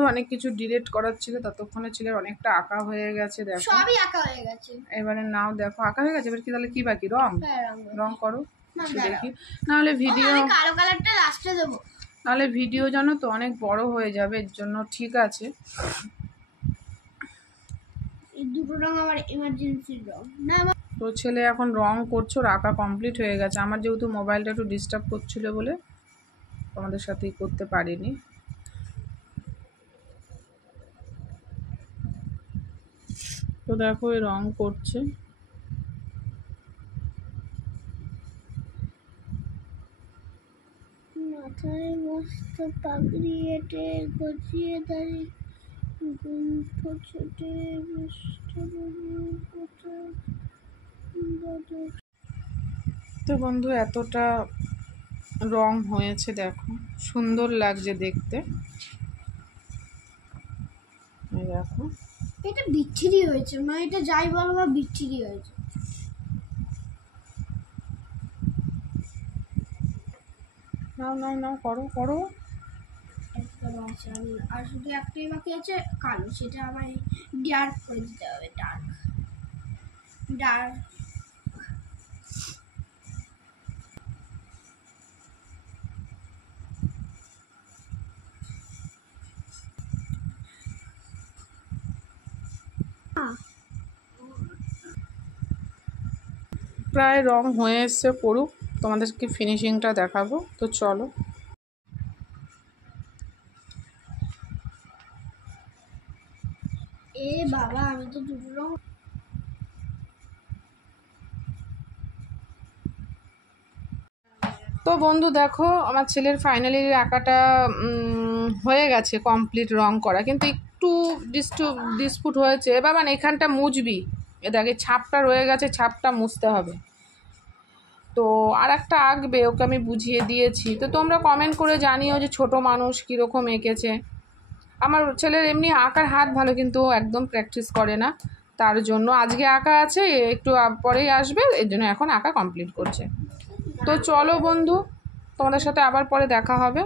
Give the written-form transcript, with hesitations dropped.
বন্ধু অনেক কিছু ডিলিট করার ছিল, ততক্ষণে ছেলের অনেকটা আঁকা হয়ে গেছে। দেখো সবই আঁকা হয়ে গেছে। এবারে নাও দেখো আঁকা হয়ে গেছে। এবার কি তাহলে কি বাকি? রং। রং করো দেখি, নাহলে ভিডিও কালো কালারটা লাস্টে দেবো, নাহলে ভিডিও জানো তো অনেক বড় হয়ে যাবে, এর জন্য ঠিক আছে। এই দুটো রং আমার ইমার্জেন্সি রং না। তো ছেলে এখন রং করছো, আঁকা কমপ্লিট হয়ে গেছে। আমার যেহেতু মোবাইলটা একটু ডিস্টার্ব করছিল বলে তোমাদের সাথে করতে পারিনি। তো দেখো এই রং করছে। মাথায় মস্ত পাগড়ি এঁটে গজিয়ে দাঁড়িয়ে গুণ্ঠ ছোটে তো বন্ধু এতটা রং হয়েছে, দেখো সুন্দর লাগছে দেখতে। দেখো এটা বিচ্ছিরি হয়েছে, মানে এটা যাই বলো বা বিচ্ছিরি হয়েছে। নাও নাও নাও করো করো। আর শুধু একটাই বাকি আছে কালো, সেটা আবার ডার্ক করে দিতে হবে। ডার্ক ডার্ক প্রায় রং হয়ে এসছে, করুক, তোমাদেরকে ফিনিশিংটা দেখাবো। তো চলো। এ বাবা, আমি তো দুটো রং। তো বন্ধু দেখো আমার ছেলের ফাইনালি আঁকাটা হয়ে গেছে কমপ্লিট রং করা, কিন্তু একটু ডিসপুট হয়েছে। বাবা না এখানটা মুছবি, এ দেখে ছাপটা রয়ে গেছে, ছাপটা মুছতে হবে। তো আর একটা আঁকবে, ওকে আমি বুঝিয়ে দিয়েছি। তো তোমরা কমেন্ট করে জানিও যে ছোট মানুষ কীরকম এঁকেছে। আমার ছেলের এমনি আঁকার হাত ভালো, কিন্তু একদম প্র্যাকটিস করে না, তার জন্য আজকে আঁকা আছে, একটু পরেই আসবে, এর জন্য এখন আঁকা কমপ্লিট করছে। তো চলো বন্ধু, তোমাদের সাথে আবার পরে দেখা হবে।